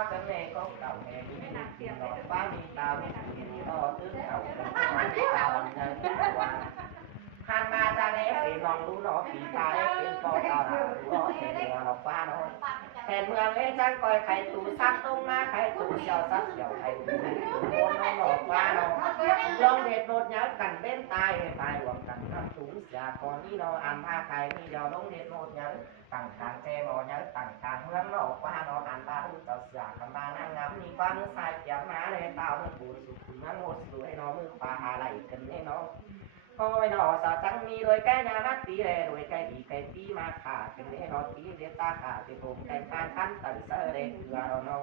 tao cái này có cầu này đi nó quá đi tao thì nó tứ cầu tao làm nhân qua han ma cha đấy thì lòng lũ nó thì ta đấy thì con tao là lũ nó thì nó qua nó thènเมืองไอ้จังคอยไข่ตูซักต้มมาไข่ตูเสียวซักเสียวไข่ตูโคนน้องหลอกว่าน้องลองเด็ดโดดยัดกันเล่นตายตายหวังกันน้ำสูงเสียก่อนนี้น้องอ่านผ้าไข่มีเดียวลงเด็ดโดดยัดต่างทางเจมอยัดต่างทางเมืองหลอกว่าน้องอ่านผ้าดูเจ้าเสียกันบ้านนั่งงำมีความมือใส่เกียบมาเลยตาเมื่อปูสุดนั่งโหดสุดให้น้องมือปลาอะไรกันให้น้องโอ้ยน้องสาวจังมีโดยแก่ยามัดตีเลยโดยแก่ดีแก่ตีมาขาดเป็นให้น้องตีเดียตาขาดเป็นผมแก่พานขั้นตัดเสอเด็กเกลือเราน้อง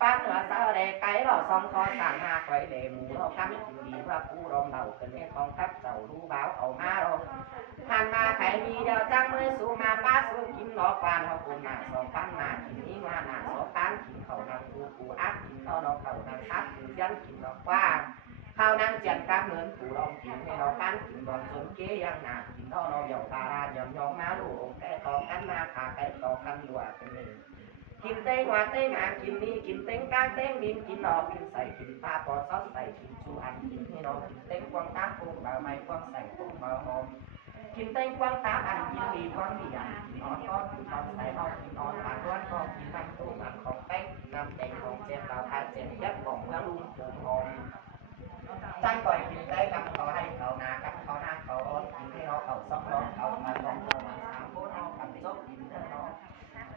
ป้าเหนือเสอเด็กไก่เราซองคอสั่งหาไว้เดหมูเราคำกินดีว่าผู้รองเดาเป็นให้ของคับเจ้ารู้บ้าวเอามาเราหันมาไข่มีเดียวจังมือสู้มาป้าสู้กินหลอกวานเขาปูนาสองปั้นนากินนี้ว่านาสองปั้นกินเขานางปูอักกินเขาเราเขานางซับกินยันกินหลอกว่าข้าวนั่งเจียนกับเหมือนผู้รองกินให้เราปั้นกินบอลจนเกี้ยงหนากินเขาเราเหยาตาราหย่อมย้อมมาลูกแก่ต่อกันมาขาแก่ต่อกันดัวเป็นเลยกินเต้งว่าเต้งมากินนี่กินเต้งก้างเต้งดินกินนอกินใส่กินปลาปอซอสใส่กินชูอันกินให้น้องกินเต้งกวางตาปูเบาไม้กวางใส่ปูเบาหอมกินเต้งกวางตาอันกินดีกวางดีอันกินนอนก็กินนอนใส่นอนกินนอนปลาด้วนก็กินน้ำตู้มันของเต้งน้ำเต้งของเจนเราทานเจนยัดของเมื่อลุงปูหอมจังก่อยกินได้กับเขาให้เขานากับเขาหน้าเขาอ้อนกินให้เขาซอกน้องเขามาลองเขามาสามโบ้น้องกันซอกกินให้น้อง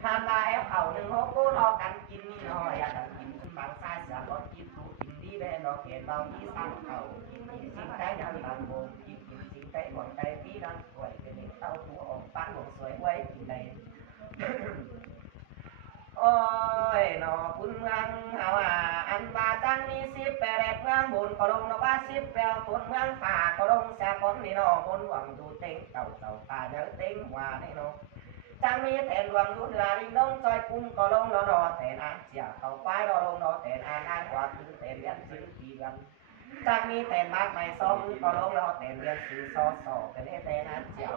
ทานได้เขาหนึ่งโบ้น้องกันกินนี่น้อยกันกินบางสายเสือรถกินถูกกินดีแบนเราเขียนเราที่ซ้ำเขากินสิ่งใดดังดังโบกินสิ่งใดหมดใจที่ดังสวยเป็นเต้าหูออกปั้นหมดสวยไว้กินในโอ้ยนอคุณเมืองเฮาอันว่าจังมีสิบแปดเมืองบุญก็ลงนว่าสิบแปดคนเมืองป่าก็ลงแสบคนนี่นอบนหวังดูเต็งเก่าเต่าป่าเยอะเต็งว่าในนอจังมีแทนหวังดูเรือลิงน้องจอยกุ้งก็ลงนอนอแต่นางเจียเขาควายรอลงนอแต่นางนางกว่าคือแต่เลี้ยงซื้อปีกันจังมีแต่มากไม่ซ้อมก็ลงนอแต่เลี้ยงซื้อซอสอแต่แต่นางเจียว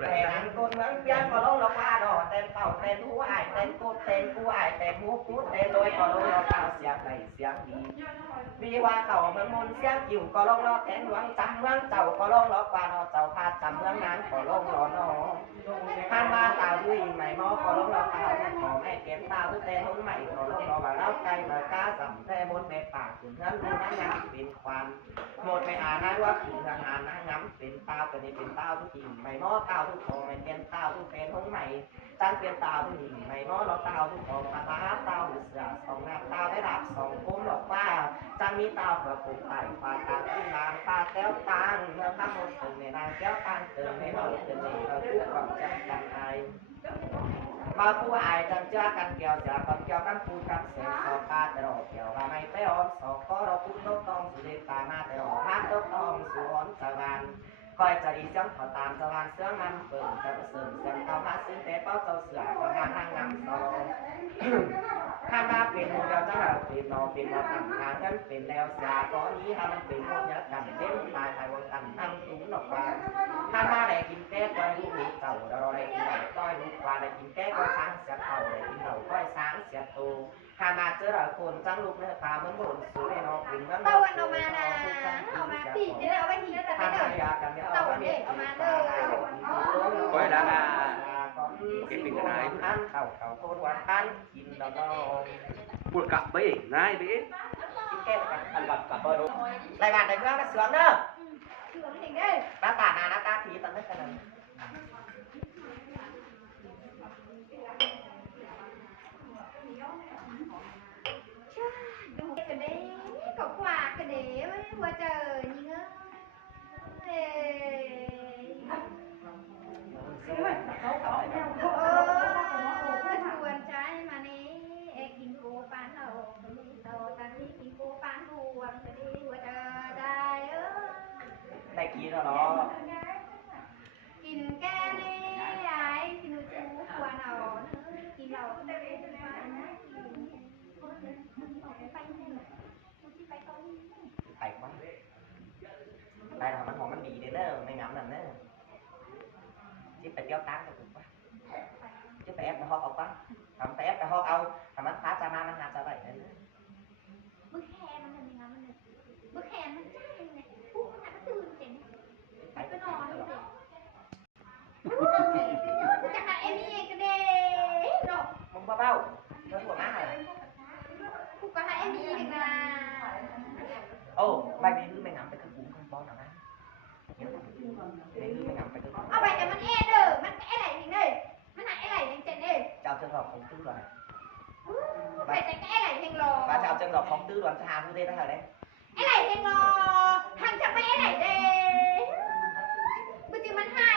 แต่นางคนเมืองเพียงก็ลงนอป่านอแต่เต่าแต่ทูไอแต่กูแต่กูไอแต่หูกูแต่โดยก็ลงนอเต่าเสียงไหลเสียงดีมีว่าเขาเมืองมนเสียงกิ่วก็ลงนอแต่หลวงจังเมืองเจ้าก็ลงนอป่านอเจ้าพาจำเมืองนั้นก็ลงนอนอท่านมาเต่าด้วยใหม่มอก็ลงนอเต่าที่ขอแม่เก็บเต่าด้วยแต่หุ่นใหม่ก็ลงนอว่าเล่าไก่มาก้าสัมแต่บนแม่ปากขุนเงินรู้นั่งงามเป็นความหมดไปอ่านนั้นว่าขุนเงินอ่านนั่งงามเป็นเต่าเป็นเป็นเต่าทุกทีใหม่มอเต่าทุกของไม่เป็นเต่าทุกเป็นหุ่นใหม่จันเป็นเต่าทุกทีใหม่มอเราเต่าทุกของปลาเต่าเสือสองน้ำเต่าได้รับสองกุ้งหลอกว่าจันมีเต่าเผื่อปุ๋ยไต่ปลาตาขึ้นมาปลาแก้วตังเมื่อข้ามหมดถึงในนางแก้วตังเติมในเราเติมในเราทุกความจำกันไอมาผู้อายจันเจ้ากันเกี่ยวเสียกันเกี่ยวกันปูกันเสียสอปลาแต่เราเกี่ยวมาไม่ไปอ้อมสองก็เราพุ่งต้องต้องสุดเด็ดตามาแต่เราห้ามต้องต้องสวนสวรรค์คอยจะดีจังขอตามสวรรค์เสื้อมันเปิดแต่เสริมเสียงเต้ามาซึ่งแต่เป้าเจ้าเสือของงานนั่งน้ำสองข้ามาเป็นโมเดลจะหาเป็นนอเป็นนอต่างทางนั้นเป็นแล้วเสียก็นี้ทำเป็นโมเดลกันเล่นตายตายวันกันนั่งสูงหนอกว่าข้ามาได้กินแก้ก้อยลูกนี้เต่าเราได้กินได้ก้อยลูกว่าได้กินแก้ก้อยช้างเสียเต่าได้กินเราก้อยช้างเสียโตข้ามาเจอเราคนจังลูกเนื้อตาเหมือนโดนสูดในนอคุณมันโดนสูดในนอคุณจังเอามาปีจะได้เอาไปทีจะไปเด้อเต่าเด็กเอามาเด้อก้อยละกินเป็นอะไรท่านเต่าโทษว่าท่านกินแล้วก็ปวดกลับไปง่ายไปกินแก้กันอันกับเบอร์ดูรายการในเรื่องมันเสือเด้อหน้าตาหน้าตาทีตอนนี้กันเลยcái đấy có quà cái đấy vừa chờ nhìn ơi chuồn trái mà nè kinh cô bán đầu ta đi kinh cô bán buồn cái đi vừa chờ đây ơi đây kia rồi đó kinh cái này ai kinh chú quà nào kinh nào phải quá đây làมันดีเด้อไม่งามนั่นเด้อชิไปเที่ยวตั้งก็ถูกป่ะชิไปแอบไปฮอกเอาป่ะทำไปแอบไปฮอกเอาทำมันพาจามามัน bao bao nó của má này Cô có hai em đi được là ô bài đi hư mày ngắm phải cứ cũng không bao nào đấy đi hư mày ngắm phải cứเอาไปแต่มันแอเด้อมันแอไหลจริงเลยมันหาแอไหลจริงเจนเด้ chào trường hợp phóng tư đoàn ไปแต่ก็แอไหลเฮงรอ và chào trường hợp phóng tư đoàn cho Hà Thu Tê đang ở đây แอไหลเฮงรอทางจะไปแอไหลเด้บุจิมันหา